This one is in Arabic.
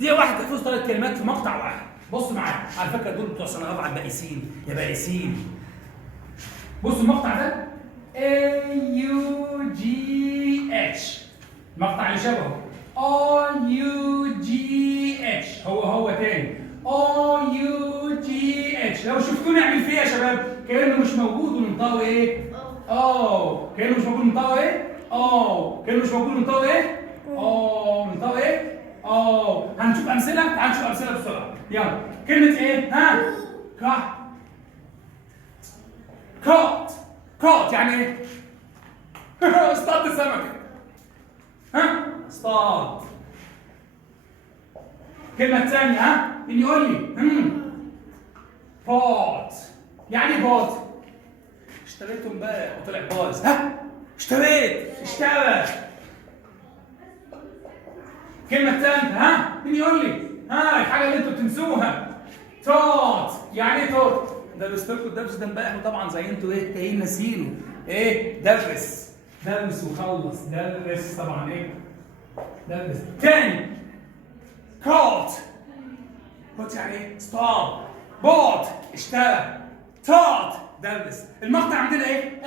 دي واحد تحفظ 3 كلمات في مقطع واحد. بص معايا، على فكره دول بتوع سنه رابعه البائسين يا بائسين. بص المقطع ده AUGH، المقطع اللي شبهه AUGH، هو تاني AUGH. لو شفتوني اعمل فيه يا شباب كانه مش موجود وننطقه ايه؟ كانه مش موجود ننطقه ايه؟ كانه مش موجود ننطقه ايه؟ ننطقه ايه؟ هنشوف امثله، تعال نشوف امثله بسرعه. يلا كلمه ايه؟ ها؟ كات يعني ايه؟ اصطاد السمكه. ها؟ اصطاد. الكلمه الثانيه ها؟ مين يقول لي؟ بوت يعني ايه بوت؟ اشتريته امبارح وطلع بايظ. ها؟ اشترى. الكلمة الثالثة ها؟ مين يقول لي؟ الحاجة اللي انتوا بتنسوها. توت يعني ايه توت؟ درست لكم الدرس ده امبارح وطبعا زي انتوا ايه جايين ناسينه. ايه؟ درس وخلص. درس طبعا ايه؟ درس. تاني كوت يعني ايه؟ اصطاد. بوت اشترى. توت درس. المقطع عندنا ايه؟